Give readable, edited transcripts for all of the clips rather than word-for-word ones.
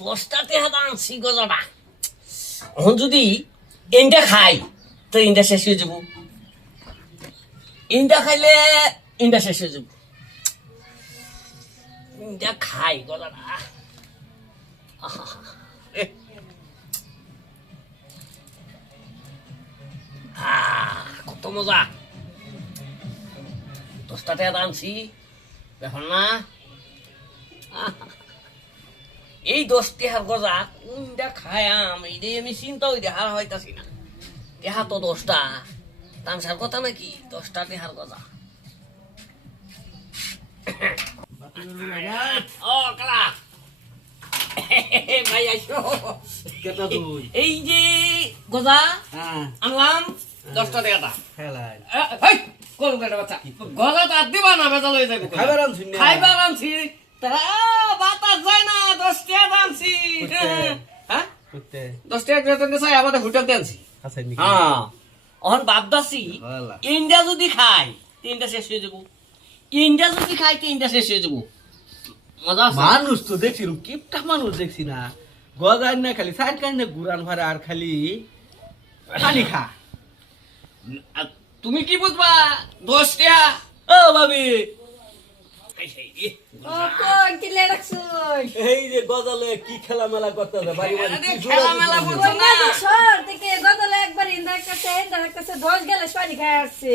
দশটা টেহা আনছি গজাটা এখন যদি ইন্ডা খাই তো ইন্ডা শেষ হয়ে যাব ইন্ডা খাইলে ইন্ডা শেষ হয়ে যাব ইন্ডা খাই গজাটা কত মজা দশটা টেহা আনছি দেখুন না এই 10 টাকার গজা কোনটা খায়াম এইটাই আমি চিন্তা হইতে হার হইতাছি না টেহা তো 10টা তামসার কথা নাকি 10টা টেহার গজা ও কালা ভাই আইসো এই যে গজা আনলাম 10টা টাকাটা কোন বাচ্চা গজা তো আর দিবা না বেজা লয়ে যাবে খাইবার আনছি তারা বাতাস যায় না 10 টাকা আনছি হ্যাঁ 10 টাকা বেতন চাই আমাদের হোটেল আনছি হ্যাঁ অন ভাবদাসি ইন্ডিয়া যদি খাই তিনটা শেষ হয়ে যাবো ইন্ডিয়া যদি খাই তিনটা শেষ হয়ে যাবো মজা মানুষ তো দেখছি কিপটা মানুষ দেখছি না গজার না খালি সাইড কান না গুরান ভাড়া আর খালি পানি খা তুমি কি বুঝবা 10 টাকা ও ভাবি এই যে গজালে কি খেলা মেলা করতে বাড়ি বাড়ি খেলা মেলা বলছো না শহর থেকে গজালে একবার ইন্দার কাছে 10 গ্লাস পানি খায় আসছে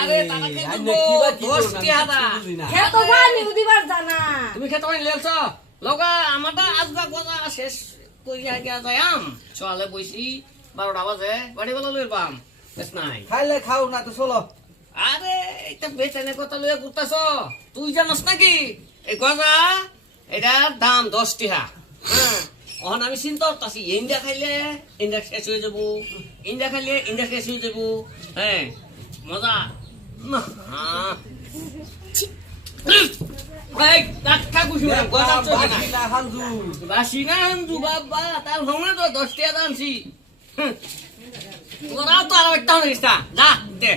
আরে তারা কি বলবো 10 টাকা খেত জানি উদিবার জানা তুমি খেতে পারি লেলছো লগা আমারটা আজবা গজা শেষ কইয়া গিয়া যায়াম চলে বইছি 12টা বাজে বাড়ি বলা লইর বাম বেশ নাই খাইলে খাও না তো চলো আরে এটা বেচানে কথা লইয়া ঘুরতাছ তুই জানোস নাকি এই গজা এটার দাম 10 টাকা অহন আমি চিন্তা করতাছি ইন্ডিয়া খাইলে ইন্ডিয়া শেষ হয়ে যাবো ইন্ডিয়া খাইলে ইন্ডিয়া শেষ হয়ে যাবো হ্যাঁ মজা বাসি না হানজু বাবা তার ভ্রমণে তো 10 টাকা আনছি তোরাও তো আরো একটা হয়ে গেছে যা দে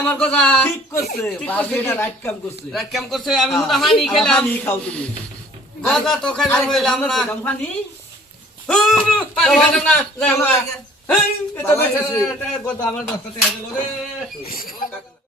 আমার কথা ঠিক করছে বাবু এটা রাইট কাম করছে কাম করছে আমি হুদা হানি খেলাম পানি খাও তুমি গজা তো খাইলাম হইলাম না পানি পানি খাইলাম না যাই আমরা এই এটা বেটা গজা আমার 10 টাকা দিল রে